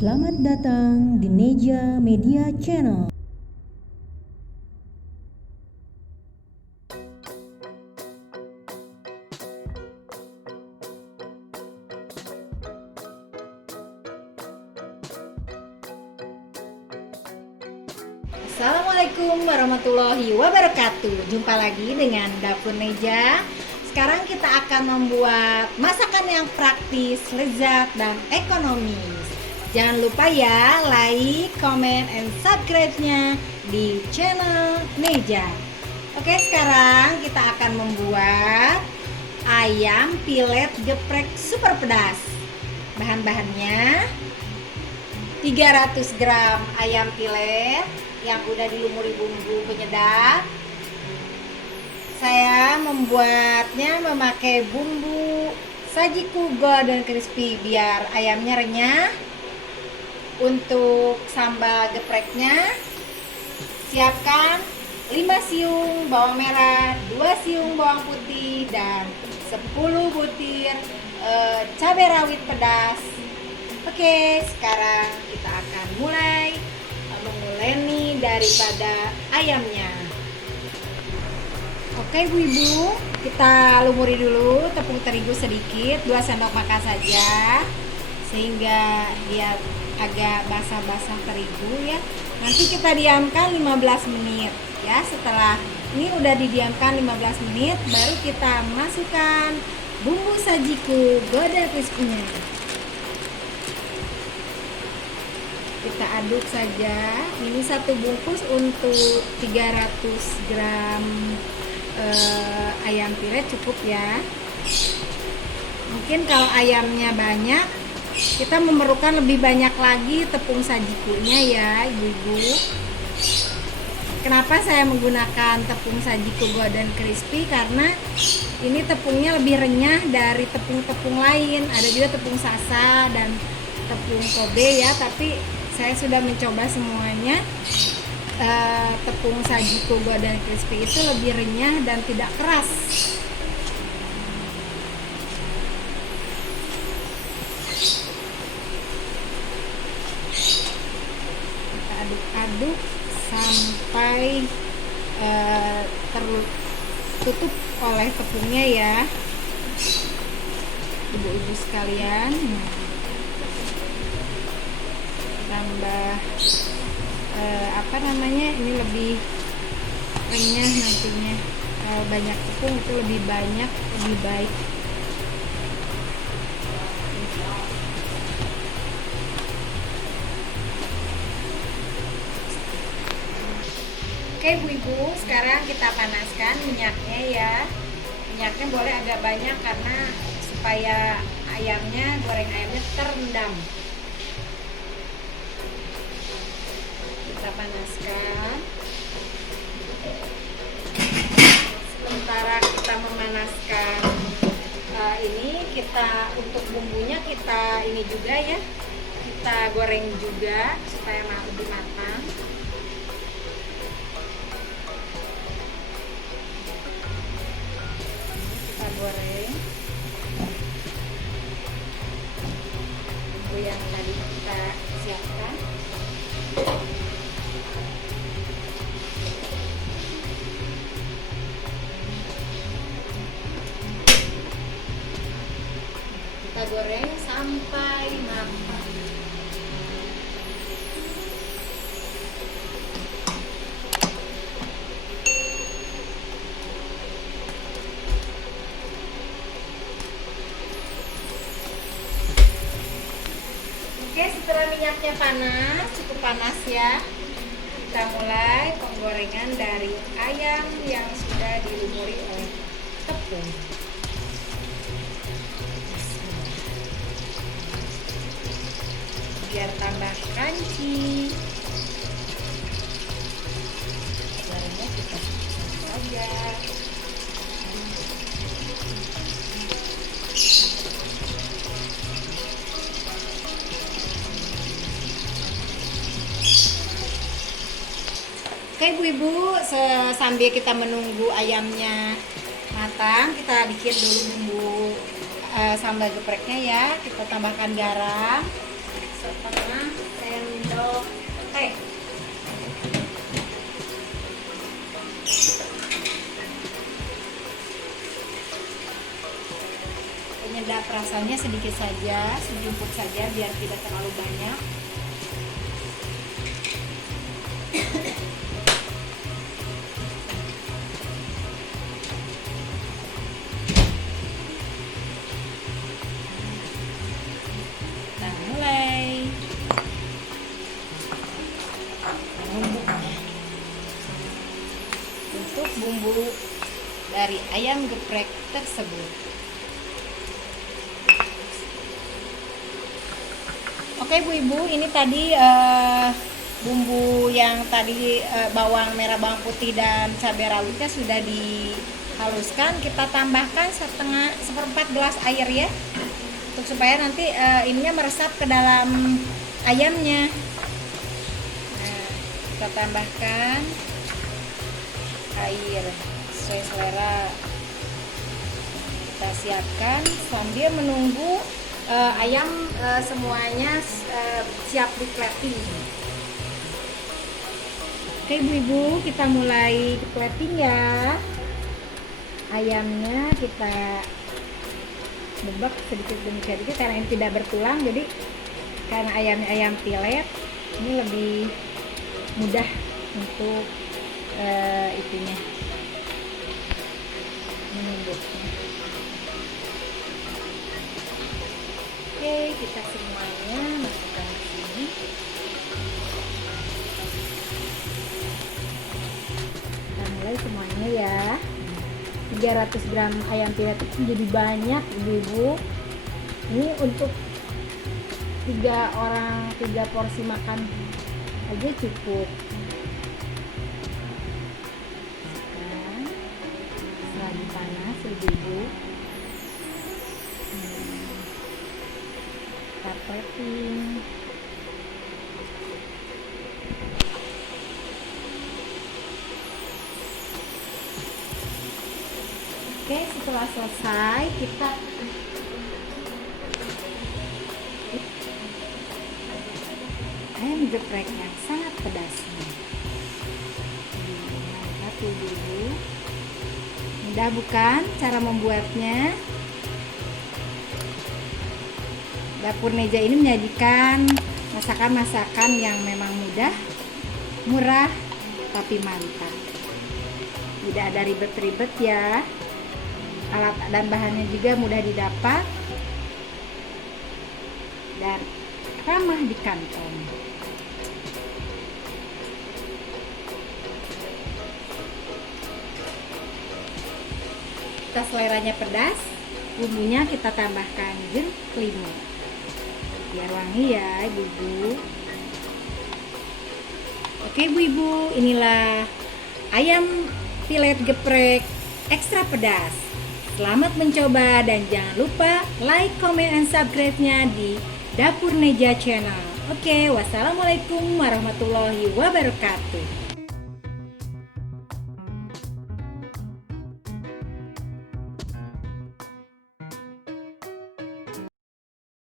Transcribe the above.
Selamat datang di Neja Media Channel. Assalamualaikum warahmatullahi wabarakatuh. Jumpa lagi dengan Dapur Neja. Sekarang kita akan membuat masakan yang praktis, lezat, dan ekonomis. Jangan lupa ya, like, comment, and subscribe-nya di channel Neja. Oke, sekarang kita akan membuat ayam pilet geprek super pedas. Bahan-bahannya 300 gram ayam pilet yang udah dilumuri bumbu penyedap. Saya membuatnya memakai bumbu Sajiku Golden Crispy biar ayamnya renyah. Untuk sambal gepreknya, siapkan 5 siung bawang merah, 2 siung bawang putih, dan 10 butir cabai rawit pedas. Oke, sekarang kita akan mulai menguleni daripada ayamnya. Oke ibu-ibu, kita lumuri dulu tepung terigu sedikit, 2 sendok makan saja, sehingga dia agak basah-basah terigu ya. Nanti kita diamkan 15 menit ya. Setelah ini udah didiamkan 15 menit, baru kita masukkan bumbu Sajiku Golden Crispy-nya. Kita aduk saja. Ini 1 bungkus untuk 300 gram ayam pilet cukup ya. Mungkin kalau ayamnya banyak, kita memerlukan lebih banyak lagi tepung sajikunya ya ibu-ibu. Kenapa saya menggunakan tepung Sajiku Golden Crispy? Karena ini tepungnya lebih renyah dari tepung-tepung lain. Ada juga tepung sasa dan tepung Kobe ya, tapi saya sudah mencoba semuanya. Tepung Sajiku Golden Crispy itu lebih renyah dan tidak keras. Kita aduk-aduk sampai tertutup oleh tepungnya ya, ibu-ibu sekalian. Tambah ini lebih renyah nantinya. Kalau banyak tepung itu lebih banyak, lebih baik. Oke ibu-ibu, sekarang kita panaskan minyaknya ya. Minyaknya boleh agak banyak karena supaya goreng ayamnya terendam. Kita panaskan. Sementara kita memanaskan ini, kita untuk bumbunya kita ini juga ya, kita goreng juga supaya lebih matang. Kita goreng bumbu yang tadi kita siapkan. Kita goreng sampai matang. Oke, setelah minyaknya panas, cukup panas ya, kita mulai penggorengan dari ayam yang sudah dilumuri oleh tepung. Biar tambah crunchy, gorengnya kita saja. Oke ibu-ibu, sambil kita menunggu ayamnya matang, kita dikit dulu bumbu sambal gepreknya ya. Kita tambahkan garam setengah sendok teh. Penyedap rasanya sedikit saja, sejumput saja biar tidak terlalu banyak. Kita mulai menumbuknya. Untuk bumbu dari ayam geprek tersebut. Oke Bu Ibu, ini tadi bumbu yang tadi bawang merah, bawang putih dan cabai rawitnya sudah dihaluskan. Kita tambahkan seperempat gelas air ya, untuk supaya nanti ininya meresap ke dalam ayamnya. Nah, kita tambahkan air sesuai selera. Kita siapkan sambil menunggu ayam semuanya siap di plating. Oke Ibu-ibu, kita mulai di plating ya. Ayamnya kita bebek sedikit demi sedikit karena ini tidak bertulang, jadi karena ayamnya ayam pilet ini lebih mudah untuk itunya menumbuknya. Oke, kita semuanya masukkan ke sini. Kita mulai semuanya ya. 300 gram ayam pilet itu jadi banyak Ibu-ibu. Ini untuk 3 orang 3 porsi makan aja cukup. Nah, selagi panas Ibu-ibu. Kita plating. Oke, setelah selesai kita ayam geprek yang sangat pedas. Mantap Ibu. Mudah bukan cara membuatnya? Dapur Neja ini menyajikan masakan-masakan yang memang mudah, murah, tapi mantap. Tidak ada ribet-ribet ya. Alat dan bahannya juga mudah didapat dan ramah di kantong. Kita seleranya pedas, bumbunya kita tambahkan jeruk limau biar wangi ya Ibu-ibu. Oke Ibu-ibu, inilah ayam pilet geprek ekstra pedas. Selamat mencoba dan jangan lupa like, comment, and subscribe-nya di Dapur Neja Channel. Oke, wassalamualaikum warahmatullahi wabarakatuh.